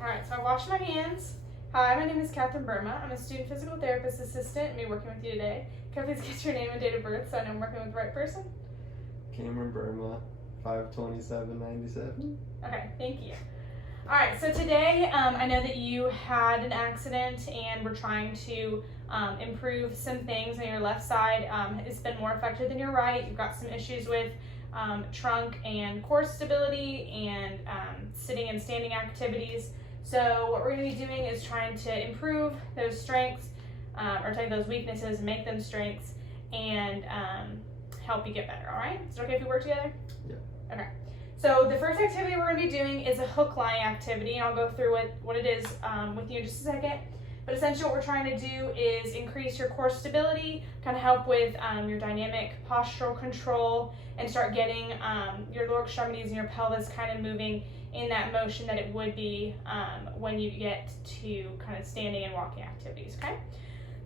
All right, so I washed my hands. Hi, my name is Catherine Burma. I'm a student physical therapist assistant and be working with you today. Can I please get your name and date of birth so I know I'm working with the right person? Cameron Burma, 5/27/97. Okay, thank you. All right, so today I know that you had an accident and we're trying to improve some things on your left side. It's been more affected than your right. You've got some issues with trunk and core stability and sitting and standing activities. So what we're going to be doing is trying to improve those strengths or take those weaknesses and make them strengths and help you get better, all right? Is it okay if we work together? Yeah. Okay. So the first activity we're going to be doing is a hook lying activity, and I'll go through what it is with you in just a second. But essentially what we're trying to do is increase your core stability, kind of help with your dynamic postural control, and start getting your lower extremities and your pelvis kind of moving in that motion that it would be when you get to kind of standing and walking activities, okay?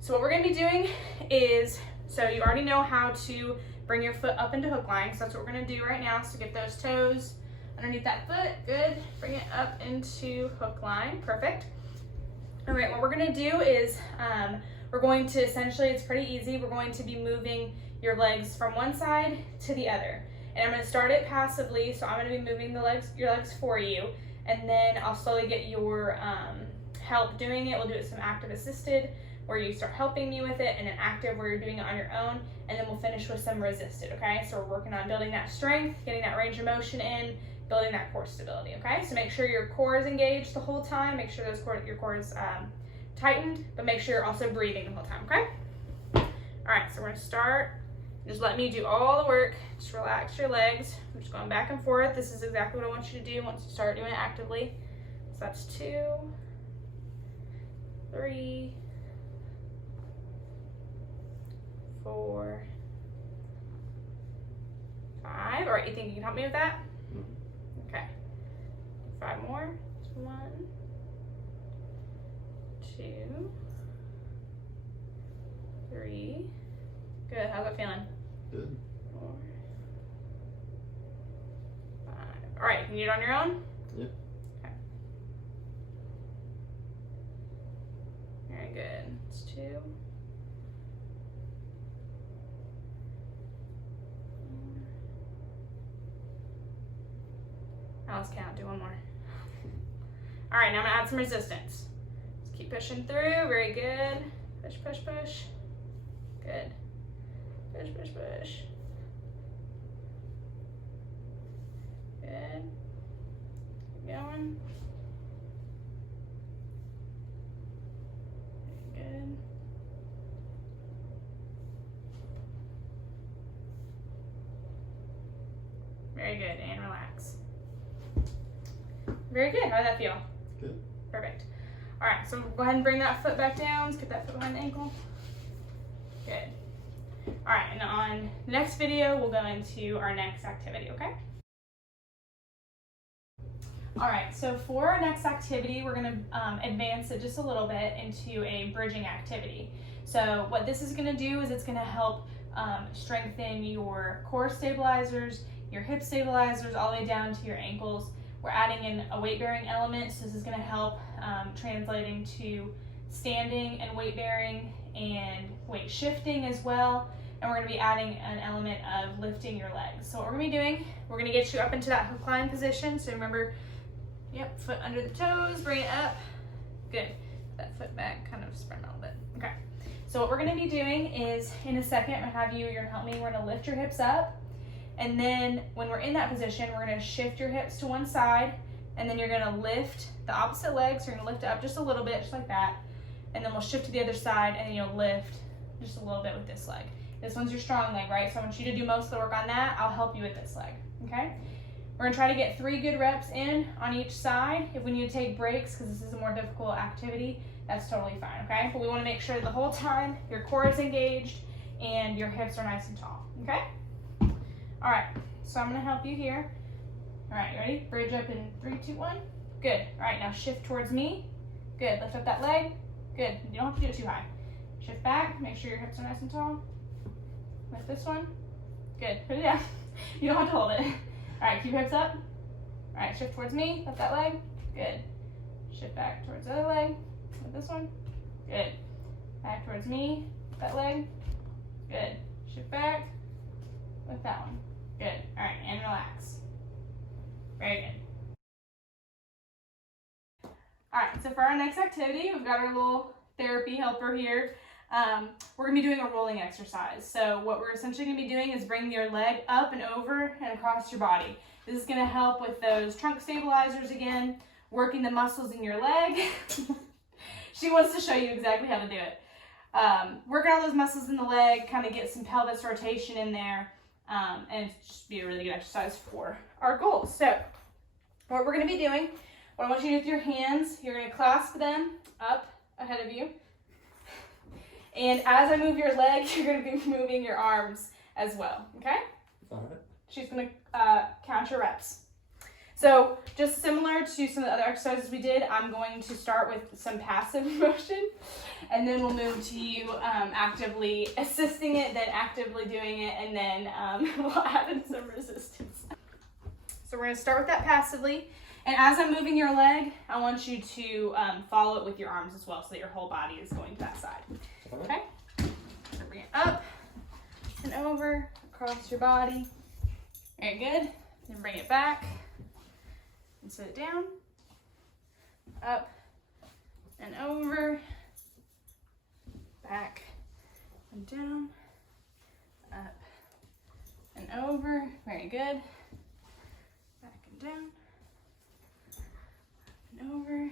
So what we're going to be doing is, so you already know how to bring your foot up into hook lying, so that's what we're going to do right now. So get those toes underneath that foot, good. Bring it up into hook lying, perfect. All right, what we're going to do is we're going to essentially, it's pretty easy, we're going to be moving your legs from one side to the other. And I'm going to start it passively, so I'm going to be moving your legs for you, and then I'll slowly get your help doing it. We'll do it some active assisted, where you start helping me with it, and then active where you're doing it on your own, and then we'll finish with some resisted, okay? So we're working on building that strength, getting that range of motion in, building that core stability, okay? So make sure your core is engaged the whole time, make sure your core is tightened, but make sure you're also breathing the whole time, okay? All right, so we're gonna start. Just let me do all the work. Just relax your legs. I'm just going back and forth. This is exactly what I want you to do once you start doing it actively. So that's 2, 3, 4, 5. All right, you think you can help me with that? Mm-hmm. Okay. 5 more. 1, 2, 3. Good. How's it feeling? Good. 4, 5. All right, can you do it on your own? Yep. Okay. Very good. It's 2. Now let's count. Do one more. All right, now I'm gonna add some resistance. Just keep pushing through. Very good. Push, push, push. Good. Push, push, push. Good. Keep going. Very good. Very good, and relax. Very good. How did that feel? Good. Perfect. All right, so go ahead and bring that foot back down. Let's get that foot behind the ankle. Good. All right, and on the next video, we'll go into our next activity, okay? All right, so for our next activity, we're gonna advance it just a little bit into a bridging activity. So what this is gonna do is it's gonna help strengthen your core stabilizers, your hip stabilizers, all the way down to your ankles. We're adding in a weight-bearing element, so this is gonna help translating to standing and weight-bearing and weight shifting as well. And we're gonna be adding an element of lifting your legs. So what we're gonna be doing, we're gonna get you up into that hook lying position. So remember, yep, foot under the toes, bring it up. Good. That foot back, kind of spread a little bit. Okay. So what we're gonna be doing is, in a second, I'm gonna have you, you're gonna help me, we're gonna lift your hips up. And then when we're in that position, we're gonna shift your hips to one side, and then you're gonna lift the opposite leg. So you're gonna lift it up just a little bit, just like that. And then we'll shift to the other side, and then you'll lift just a little bit with this leg. This one's your strong leg, right? So I want you to do most of the work on that. I'll help you with this leg, okay? We're gonna try to get 3 good reps in on each side. If we need to take breaks, because this is a more difficult activity, that's totally fine, okay? But we wanna make sure the whole time your core is engaged and your hips are nice and tall, okay? All right, so I'm gonna help you here. All right, you ready? Bridge up in 3, 2, 1. Good. All right, now shift towards me. Good, lift up that leg. Good, you don't have to do it too high. Shift back, make sure your hips are nice and tall. Lift this one. Good, put it down. You don't have to hold it. All right, keep your hips up. All right, shift towards me, lift that leg. Good. Shift back towards the other leg with this one. Good. Back towards me, that leg. Good. Shift back with that one. Good. All right, and relax. Very good. All right, so for our next activity, we've got our little therapy helper here. We're gonna be doing a rolling exercise. So what we're essentially gonna be doing is bringing your leg up and over and across your body. This is gonna help with those trunk stabilizers again, working the muscles in your leg. She wants to show you exactly how to do it. Working all those muscles in the leg, kind of get some pelvis rotation in there, and just be a really good exercise for our goals. So what we're gonna be doing, what I want you to do with your hands, you're gonna clasp them up ahead of you. And as I move your leg, you're gonna be moving your arms as well, okay? All right. She's gonna count your reps. So just similar to some of the other exercises we did, I'm going to start with some passive motion, and then we'll move to you actively assisting it, then actively doing it, and then we'll add in some resistance. So we're gonna start with that passively. And as I'm moving your leg, I want you to follow it with your arms as well, so that your whole body is going to that side. Okay? So bring it up and over, across your body. Very good. Then bring it back and sit it down. Up and over, back and down, up and over. Very good. Back and down. And over.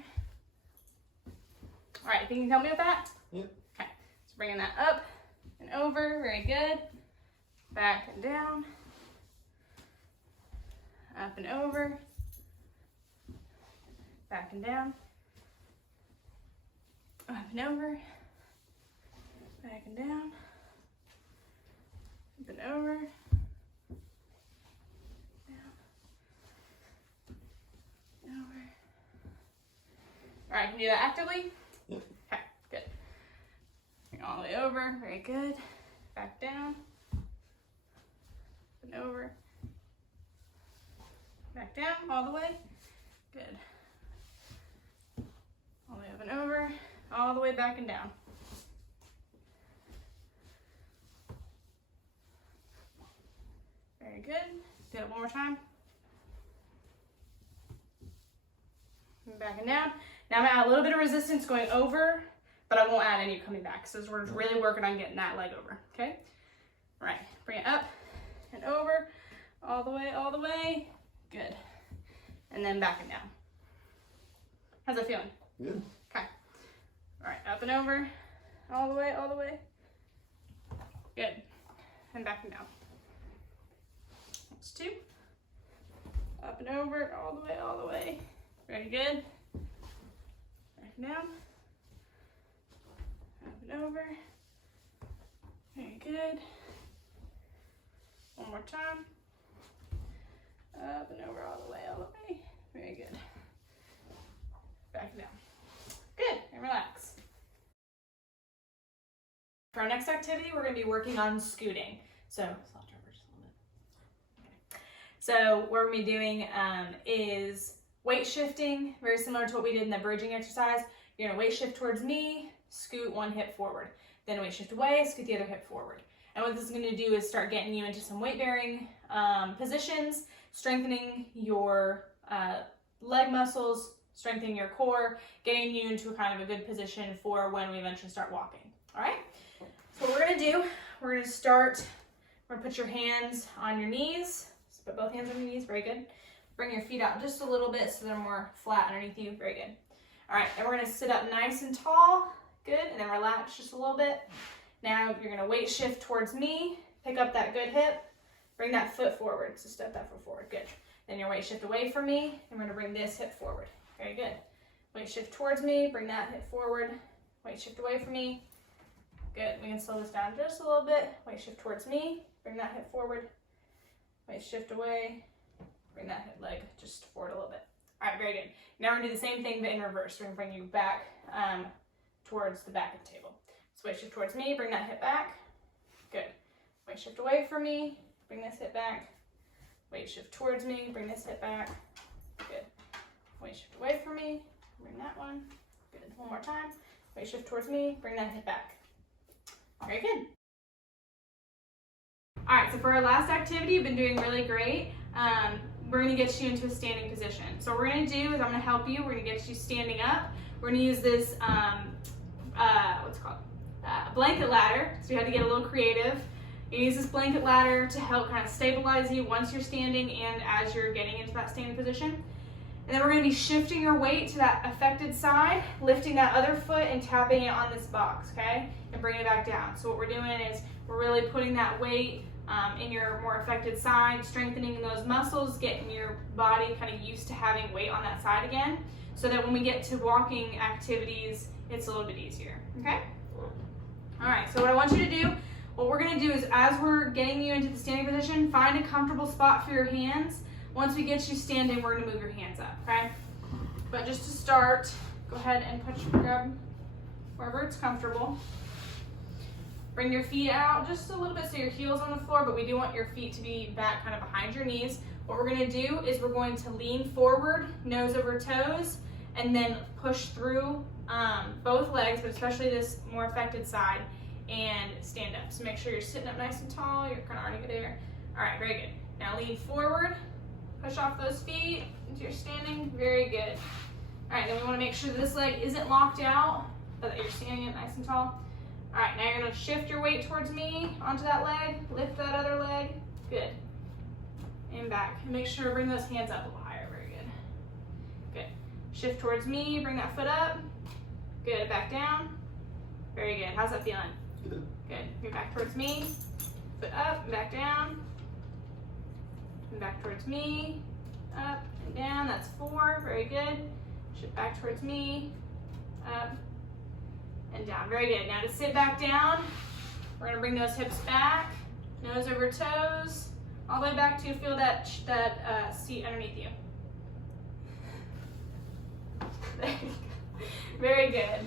All right, think you can help me with that? Yep. Okay, so bringing that up and over, very good. Back and down. Up and over. Back and down. Up and over. Back and down. Up and over. Over. All right, can you do that actively? Yep. Okay, good. Bring it all the way over, very good. Back down. And over. Back down, all the way. Good. All the way up and over, all the way back and down. Very good. Do it one more time. Back and down. Now I'm gonna add a little bit of resistance going over, but I won't add any coming back. So we're really working on getting that leg over, okay? All right, bring it up and over, all the way, good. And then back and down. How's that feeling? Good. Okay. All right, up and over, all the way. Good. And back and down. Next two. Up and over, all the way. Very good. Back and down. Up and over. Very good. One more time. Up and over, all the way. Very good. Back and down. Good, and relax. For our next activity, we're gonna be working on scooting. So, soft over just a little bit. Okay. So what we're gonna be doing is weight shifting, very similar to what we did in the bridging exercise. You're gonna weight shift towards me, scoot one hip forward. Then weight shift away, scoot the other hip forward. And what this is gonna do is start getting you into some weight bearing positions, strengthening your leg muscles, strengthening your core, getting you into a kind of a good position for when we eventually start walking. All right? So what we're gonna do, we're gonna start, we're gonna put your hands on your knees. Just put both hands on your knees, very good. Bring your feet out just a little bit so they're more flat underneath you, very good. All right, and we're gonna sit up nice and tall, good, and then relax just a little bit. Now you're gonna weight shift towards me, pick up that good hip, bring that foot forward, so step that foot forward, good. Then your weight shift away from me, and we're gonna bring this hip forward, very good. Weight shift towards me, bring that hip forward, weight shift away from me, good. We can slow this down just a little bit, weight shift towards me, bring that hip forward, weight shift away, bring that hip leg just forward a little bit. All right, very good. Now we're gonna do the same thing but in reverse. We're gonna bring you back towards the back of the table. So weight shift towards me, bring that hip back, good. Weight shift away from me, bring this hip back, weight shift towards me, bring this hip back, good. Weight shift away from me, Bring that one. Good. One more time. Weight shift towards me. Bring that hip back. Very good. All right, so for our last activity, you've been doing really great. We're gonna get you into a standing position. So what we're gonna do is I'm gonna help you. We're gonna get you standing up. We're gonna use this, what's it called? Blanket ladder. So you had to get a little creative. You use this blanket ladder to help kind of stabilize you once you're standing and as you're getting into that standing position. And then we're gonna be shifting your weight to that affected side, lifting that other foot and tapping it on this box, okay? And bringing it back down. So what we're doing is we're really putting that weight in your more affected side, strengthening those muscles, getting your body kind of used to having weight on that side again, so that when we get to walking activities, it's a little bit easier, okay? All right, so what I want you to do, what we're gonna do is as we're getting you into the standing position, find a comfortable spot for your hands. Once we get you standing, we're gonna move your hands up, okay? But just to start, go ahead and grab wherever it's comfortable. Bring your feet out just a little bit so your heel's on the floor, but we do want your feet to be back kind of behind your knees. What we're gonna do is we're going to lean forward, nose over toes, and then push through both legs, but especially this more affected side, and stand up. So make sure you're sitting up nice and tall. You're kind of already there. All right, very good. Now lean forward, push off those feet into your standing. Very good. All right, then we wanna make sure that this leg isn't locked out, but that you're standing up nice and tall. All right, now you're gonna shift your weight towards me onto that leg, lift that other leg, good. And back, and make sure to bring those hands up a little higher, very good. Good, shift towards me, bring that foot up, good, back down, very good. How's that feeling? Good. Good, you're back towards me, foot up, and back down, and back towards me, up and down, that's 4, very good. Shift back towards me, up, and down. Very good. Now to sit back down, we're going to bring those hips back, nose over toes, all the way back to feel that seat underneath you. Very good.